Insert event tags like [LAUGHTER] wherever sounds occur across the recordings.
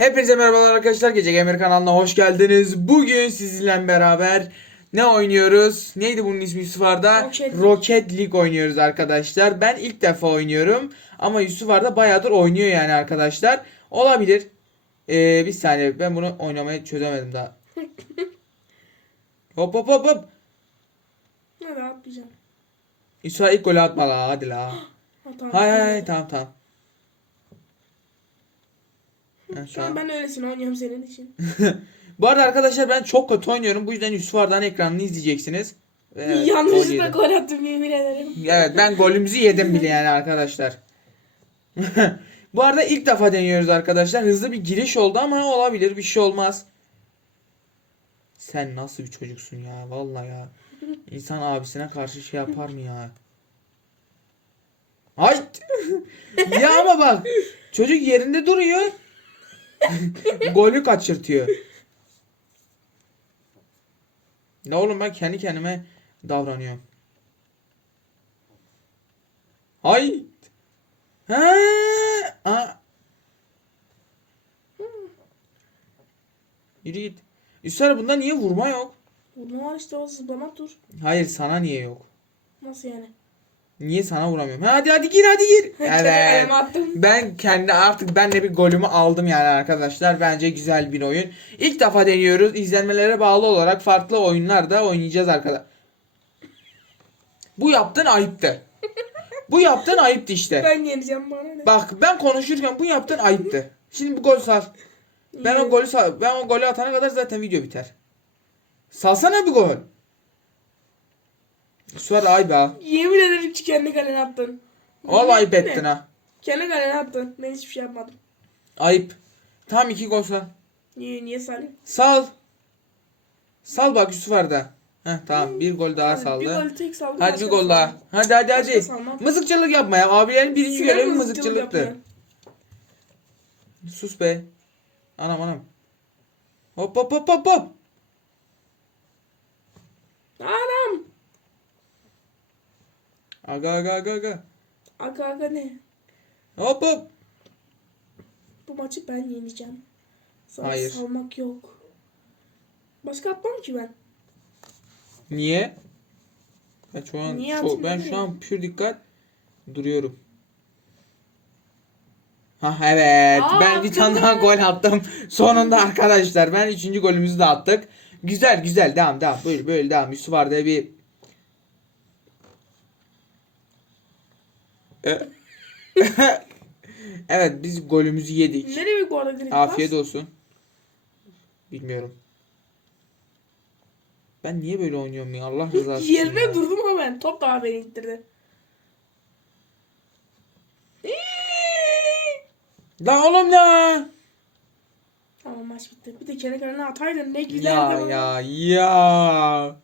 Hepinize merhabalar arkadaşlar. Gece Gamer kanalına hoş geldiniz. Bugün sizinle beraber ne oynuyoruz? Neydi bunun ismi Yusuf Arda? Rocket. Rocket League oynuyoruz arkadaşlar. Ben ilk defa oynuyorum. Ama Yusuf Arda bayağıdır oynuyor yani arkadaşlar. Olabilir. Ee, bir saniye ben bunu oynamayı çözemedim daha. [LAUGHS] hop hop hop hop. Ne rahatlayacağım. Yusuf ilk golü atma la hadi la. [GASPS] Hay hay, tamam tamam. Ha, Şu an ben öylesine oynuyorum senin için. [LAUGHS] Bu arada arkadaşlar ben çok kötü oynuyorum. Bu yüzden Yusuf Arda'nın ekranını izleyeceksiniz. Evet, Yanlışlıkla gol attım yemin ederim. Evet ben golümüzü yedim bile yani arkadaşlar. [LAUGHS] Bu arada ilk defa deniyoruz arkadaşlar. Hızlı bir giriş oldu ama olabilir bir şey olmaz. Sen nasıl bir çocuksun ya vallahi ya. İnsan abisine karşı şey yapar mı ya? Ay! [LAUGHS] ya ama bak çocuk yerinde duruyor. [LAUGHS] Golü kaçırtıyor. Ne oğlum ben kendi kendime davranıyorum. Hay. Ha. Aa. Yürü git. Üstad bunda niye vurma yok? Ne var işte o zıplama dur. Hayır sana niye yok? Nasıl yani? Niye sana vuramıyorum? Ha, Hadi hadi gir hadi gir. Evet. Ben kendi artık ben de bir golümü aldım yani arkadaşlar. Bence güzel bir oyun. İlk defa deniyoruz. İzlenmelere bağlı olarak farklı oyunlar da oynayacağız arkadaşlar. Bu yaptığın ayıptı. Bu yaptığın ayıptı işte. Ben yeneceğim bana ne? Bak ben konuşurken bu yaptığın ayıptı. Şimdi bu gol sal. Ben o golü sal. Ben o golü atana kadar zaten video biter. Salsana bir gol. Suar ay be. Yemin ederim ki kendi kalene attın. Vallahi ayıp Yemin ettin mi? ha. Kendi kalene attın. Ben hiçbir şey yapmadım. Ayıp. Tam iki gol sal. Niye niye salayım? Sal. Sal bak Yusuf Arda. Heh tamam bir gol daha saldı. Bir gol tek saldım. Hadi bir gol daha. Hadi hadi hadi. Mızıkçılık yapma ya. Abilerin birinci Sen görevi mızıkçılık mızıkçılıktı. yapıyorsun. Sus be. Anam anam. Hop hop hop hop hop. Anam. Aga aga aga aga. Aga aga ne? Hop hop. Bu maçı ben yeneceğim. Sana Hayır. salmak yok. Başka atmam ki ben. Niye? Ben şu an Niye çok, ben şu an pür dikkat duruyorum. Ha evet. Aa, ben bir tane daha gol attım. Sonunda arkadaşlar ben üçüncü golümüzü de attık. Güzel güzel devam devam. Böyle böyle devam. Yusuf Arda'ya bir [LAUGHS] evet biz golümüzü yedik. Nereye bu arada direkt Afiyet olsun. Bilmiyorum. Ben niye böyle oynuyorum ya Allah rızası için [LAUGHS] Yerine ya. durdum ama ben. Top daha beni ittirdi. La oğlum ya. Tamam maç bitti. Bir de kendi kalene ataydın ne güzel. Ya ya ya.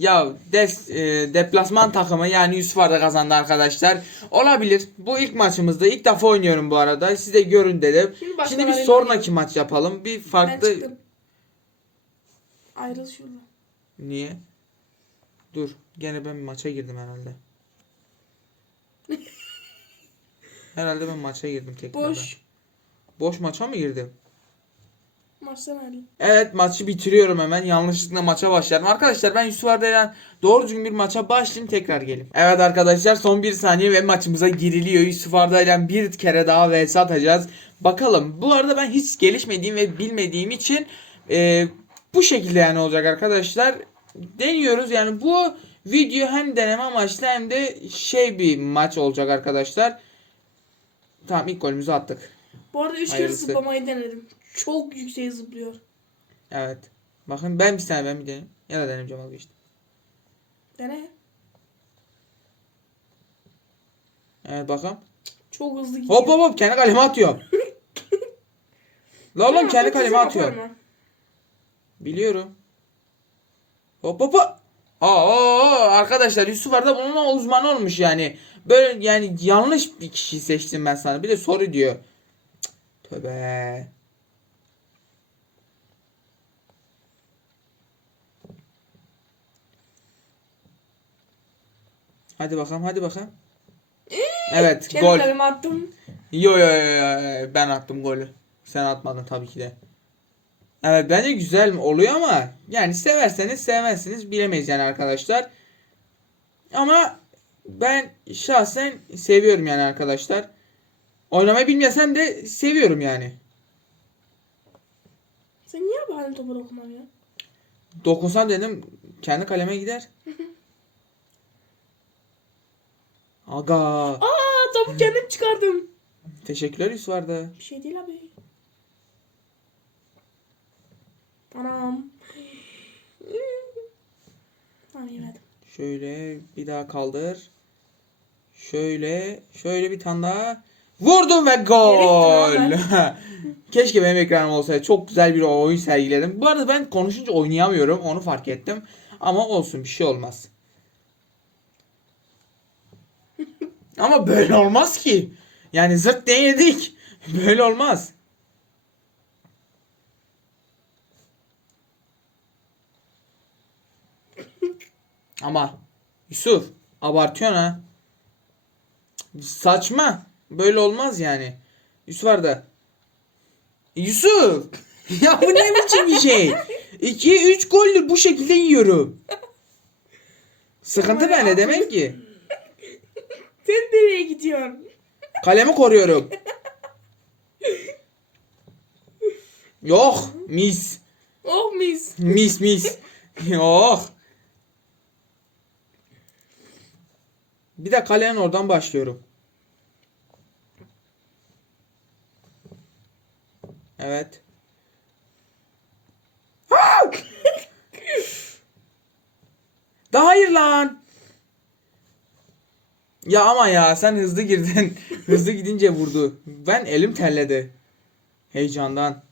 Ya des, e, deplasman takımı yani Yusuf Arda kazandı arkadaşlar. Olabilir. Bu ilk maçımızda. ilk defa oynuyorum bu arada. Siz de görün dedim. Şimdi Şimdi bir sonraki maç yapalım. Bir Ben farklı... çıktım. Ayrıl şuradan. Niye? Dur. Gene ben maça girdim herhalde. [LAUGHS] herhalde ben maça girdim tekrardan. Boş. Boş maça mı girdim? Maçtan ayrıl. Evet maçı bitiriyorum hemen. Yanlışlıkla maça başlarım. Arkadaşlar ben Yusuf Arda'yla doğru düzgün bir maça başlayayım tekrar geleyim. Evet arkadaşlar son bir saniye ve maçımıza giriliyor. Yusuf Arda'yla bir kere daha vs atacağız. Bakalım. Bu arada ben hiç gelişmediğim ve bilmediğim için e, bu şekilde yani olacak arkadaşlar. Deniyoruz yani bu video hem deneme amaçlı hem de şey bir maç olacak arkadaşlar. Tamam ilk golümüzü attık. Bu arada 3 kere zıplamayı denedim. Çok yükseğe zıplıyor. Evet. Bakın ben bir saniye ben bir deneyim. Ya da denemeyeceğim vazgeçtim. Dene. Evet bakalım. Çok hızlı gidiyor. Hop hop hop kendi kaleme atıyor. La oğlum [LAUGHS] kendi kaleme atıyor. Biliyorum. Hop hop hop. Aa, arkadaşlar Yusuf Arda bunun uzmanı olmuş yani. Böyle yani yanlış bir kişi seçtim ben sana. Bir de soru diyor. Cık, Tövbe. Hadi bakalım hadi bakalım. Evet Kendi gol. kaleme attım. Yo yo yo yo, ben attım golü. Sen atmadın tabii ki de. Evet bence güzel oluyor ama yani severseniz sevmezsiniz bilemeyiz yani arkadaşlar. Ama ben şahsen seviyorum yani arkadaşlar. Oynamayı bilmesen de seviyorum yani. Sen niye bari topa dokunmam ya? Dokunsam dedim kendi kaleme gider. [LAUGHS] Aga. Aa topu kendim çıkardım. Teşekkürler Yusuf Arda. Bir şey değil abi. Anam. Tamam yemedim. Şöyle bir daha kaldır. Şöyle, şöyle bir tane daha. Vurdum ve gol. [LAUGHS] Keşke benim ekranım olsaydı. Çok güzel bir oyun sergiledim. Bu arada ben konuşunca oynayamıyorum. Onu fark ettim. Ama olsun bir şey olmaz. Ama böyle olmaz ki. Yani zırt diye yedik. [LAUGHS] Böyle olmaz. Ama Yusuf abartıyorsun ha. Saçma. Böyle olmaz yani. Yusuf Arda. Yusuf. [LAUGHS] Ya bu ne biçim bir şey? 2 3 gollü bu şekilde yiyorum. Sıkıntı bende demek ki. Sen nereye gidiyorsun? Kalemi koruyorum. Yok. Mis. Oh mis. Mis mis. Yok. Bir de kalenin oradan başlıyorum. Evet. [LAUGHS] Daha hayır lan. Ya ama ya sen hızlı girdin. [LAUGHS] hızlı gidince vurdu. Ben elim terledi. Heyecandan.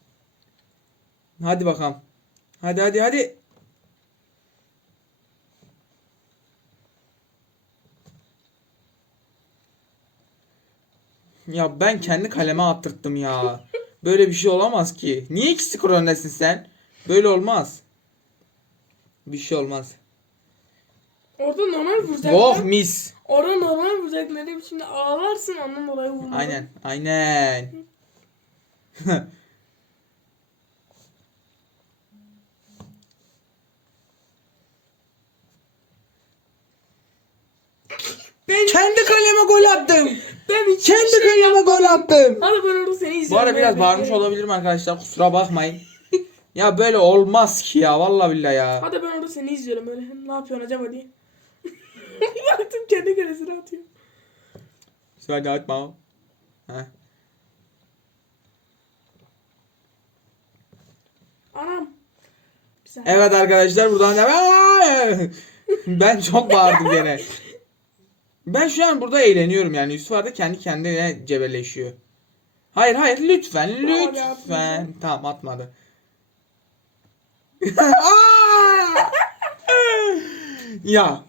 Hadi bakalım. Hadi hadi hadi. Ya ben kendi kaleme attırttım ya. Böyle bir şey olamaz ki. Niye iki skor öndesin sen? Böyle olmaz. Bir şey olmaz. Orada normal vuracaklar. Oh mis. Orada normal vuracaklar. Hep şimdi ağlarsın ondan dolayı vurma. Aynen. Aynen. [LAUGHS] Ben, Kendi kaleme gol attım. ben hiç Kendi şey kaleme gol attım. Hadi ben orada seni izliyorum. Bu arada biraz bağırmış olabilirim arkadaşlar. Kusura bakmayın. [LAUGHS] Ya böyle olmaz ki ya. Vallahi billahi ya. Hadi ben orada seni izliyorum böyle. Ne yapıyorsun acaba diye. [LAUGHS] Baktım kendi kalesine atıyor. Sen de atma. Heh. Anam. Saniye. Evet arkadaşlar buradan [LAUGHS] ben çok bağırdım gene. Ben şu an burada eğleniyorum yani. Yusuf Arda kendi kendine cebelleşiyor. Hayır hayır lütfen lütfen. Tamam atmadı. [LAUGHS] Ya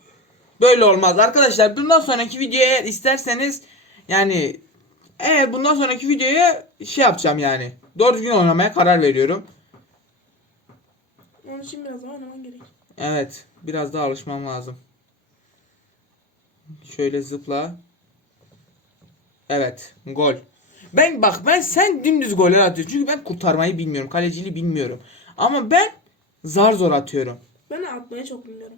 böyle olmaz arkadaşlar. Bundan sonraki videoya eğer isterseniz yani eğer bundan sonraki videoya şey yapacağım yani. Doğru düzgün oynamaya karar veriyorum. Onun için biraz daha oynaman gerek. Evet. Biraz daha alışmam lazım. Şöyle zıpla. Evet. Gol. Ben bak ben sen dümdüz goller atıyorsun. Çünkü ben kurtarmayı bilmiyorum. Kaleciliği bilmiyorum. Ama ben zar zor atıyorum. Ben atmayı çok bilmiyorum.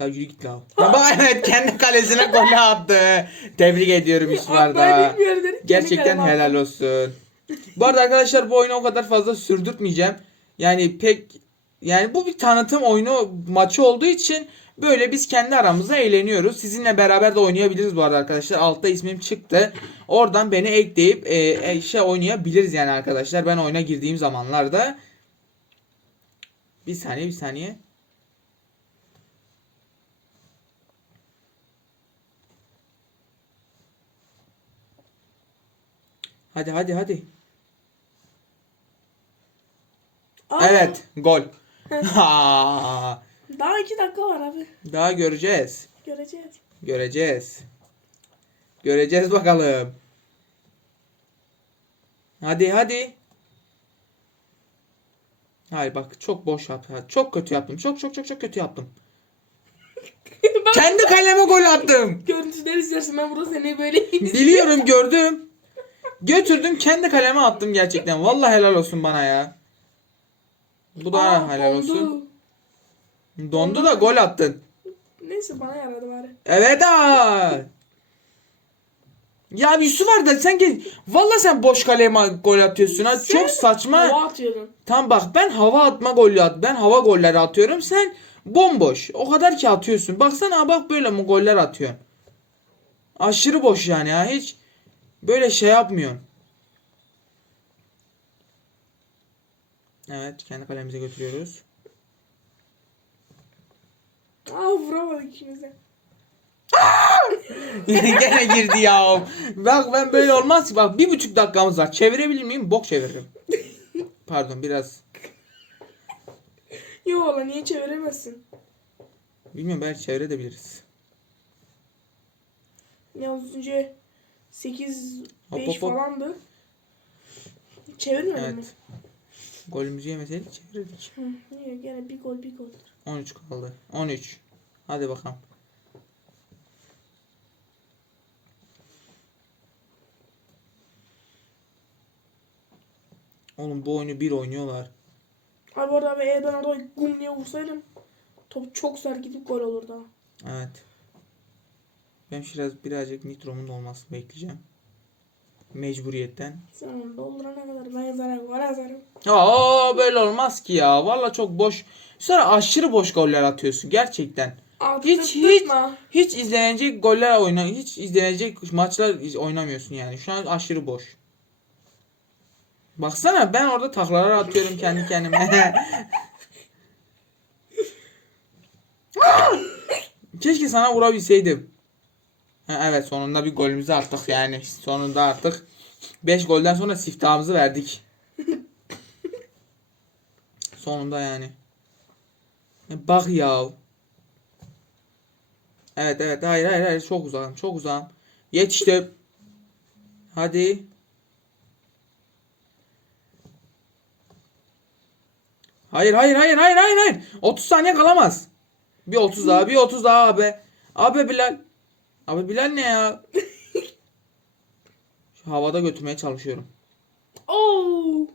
Ya yürü git la. Ya bak [LAUGHS] evet kendi kalesine gol attı. Tebrik ediyorum Yusuf Atmayı Arda. bilmiyorum dedik. kendi Gerçekten helal olsun. Bu arada arkadaşlar bu oyunu o kadar fazla sürdürtmeyeceğim. Yani pek yani bu bir tanıtım oyunu maçı olduğu için böyle biz kendi aramızda eğleniyoruz. Sizinle beraber de oynayabiliriz bu arada arkadaşlar. Altta ismim çıktı. Oradan beni ekleyip e, e, şey oynayabiliriz yani arkadaşlar. Ben oyuna girdiğim zamanlarda. Bir saniye bir saniye. Hadi hadi hadi. Aa, Evet, gol. Ha, [LAUGHS] Daha iki dakika var abi. Daha göreceğiz. Göreceğiz. Göreceğiz. Göreceğiz bakalım. Hadi hadi. Hayır bak çok boş yaptım. Çok kötü yaptım. Çok çok çok çok kötü yaptım. [LAUGHS] Kendi kaleme gol attım. görüntüleri izlersin ben burada seni böyle Biliyorum gördüm. Götürdüm kendi kaleme attım gerçekten. Vallahi helal olsun bana ya. Bu da Aa, helal oldu. olsun. Dondu da gol attın. Neyse bana yaradı bari. Evet aa. Ya Yusuf Arda sen gel. Valla sen boş kaleye gol atıyorsun ha. Sen Çok saçma. Hava atıyordun. Tam bak ben hava atma golü at. Ben hava golleri atıyorum. Sen bomboş. O kadar ki atıyorsun. Baksana ha, bak böyle mi goller atıyorsun. Aşırı boş yani ya. Hiç böyle şey yapmıyorsun. Evet kendi kalemize götürüyoruz. Aa vuramadık ikimiz de. [LAUGHS] Gene girdi ya. Bak ben böyle olmaz ki. Bak bir buçuk dakikamız var. Çevirebilir miyim? Bok çeviririm. Pardon biraz. Yo lan niye çeviremezsin? Bilmiyorum belki çevirebiliriz. Ya az önce 8 Hop, 5 hop, hop. falandı. Çevirmedin mi? Evet. Golümüzü yemeseydik çevirirdik. Hı, niye gene bir gol bir gol. 13 kaldı. 13. Hadi bakalım. Oğlum bu oyunu bir oynuyorlar. Abi orada abi eğer ben orada gum diye vursaydım top çok sert gidip gol olurdu. Evet. Ben biraz birazcık nitromun olmasını bekleyeceğim. Mecburiyetten. Sen doldurana kadar ben yazarım gol yazarım. Aa böyle olmaz ki ya. Valla çok boş. Sonra aşırı boş goller atıyorsun gerçekten. Hiç hiç Attırtma. hiç izlenecek goller oyna hiç izlenecek maçlar iz- oynamıyorsun yani. Şu an aşırı boş. Baksana ben orada taklalar atıyorum kendi kendime. [LAUGHS] [LAUGHS] Keşke sana vurabilseydim. Ha, evet sonunda bir golümüzü attık yani. Sonunda artık 5 golden sonra siftahımızı verdik. [LAUGHS] sonunda yani. Ya Bak ya. Evet evet hayır hayır hayır çok uzağım çok uzağım. Yetiştim. Hadi. Hayır hayır hayır hayır hayır hayır. 30 saniye kalamaz. Bir 30 daha bir 30 daha abi. Abi Bilal. Abi Bilal ne ya? [LAUGHS] Şu havada götürmeye çalışıyorum. Oo.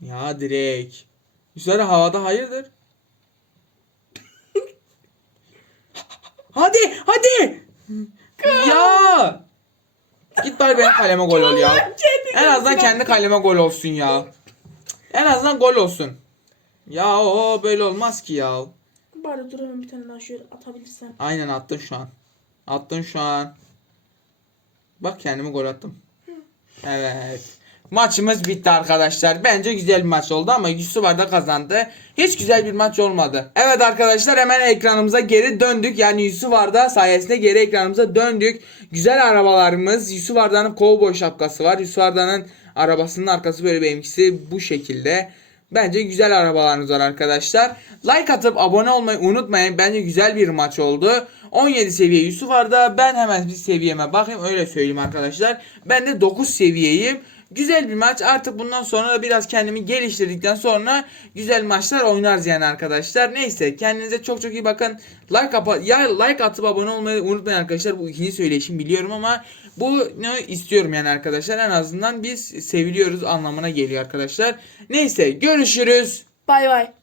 Ya direkt. Üstleri havada hayırdır? [LAUGHS] hadi hadi. ya. Git bari benim kaleme gol ol ya. En azından kendi kaleme gol olsun ya. En azından gol olsun. Ya o böyle olmaz ki ya. Bari dur hemen bir tane daha şöyle atabilirsem. Aynen attın şu an. Attın şu an. Bak kendime gol attım. Evet. Maçımız bitti arkadaşlar. Bence güzel bir maç oldu ama Yusuf Arda kazandı. Hiç güzel bir maç olmadı. Evet arkadaşlar hemen ekranımıza geri döndük. Yani Yusuf Arda sayesinde geri ekranımıza döndük. Güzel arabalarımız. Yusuf Arda'nın kovboy şapkası var. Yusuf Arda'nın arabasının arkası böyle benimkisi bu şekilde. Bence güzel arabalarınız var arkadaşlar. Like atıp abone olmayı unutmayın. Bence güzel bir maç oldu. 17 seviye Yusuf Arda. Ben hemen bir seviyeme bakayım. Öyle söyleyeyim arkadaşlar. Ben de 9 seviyeyim. Güzel bir maç. Artık bundan sonra da biraz kendimi geliştirdikten sonra güzel maçlar oynarız yani arkadaşlar. Neyse kendinize çok çok iyi bakın. Like ya like atıp abone olmayı unutmayın arkadaşlar. Bu ikinci söyleyişim biliyorum ama bu ne istiyorum yani arkadaşlar. En azından biz seviliyoruz anlamına geliyor arkadaşlar. Neyse görüşürüz. Bay bay.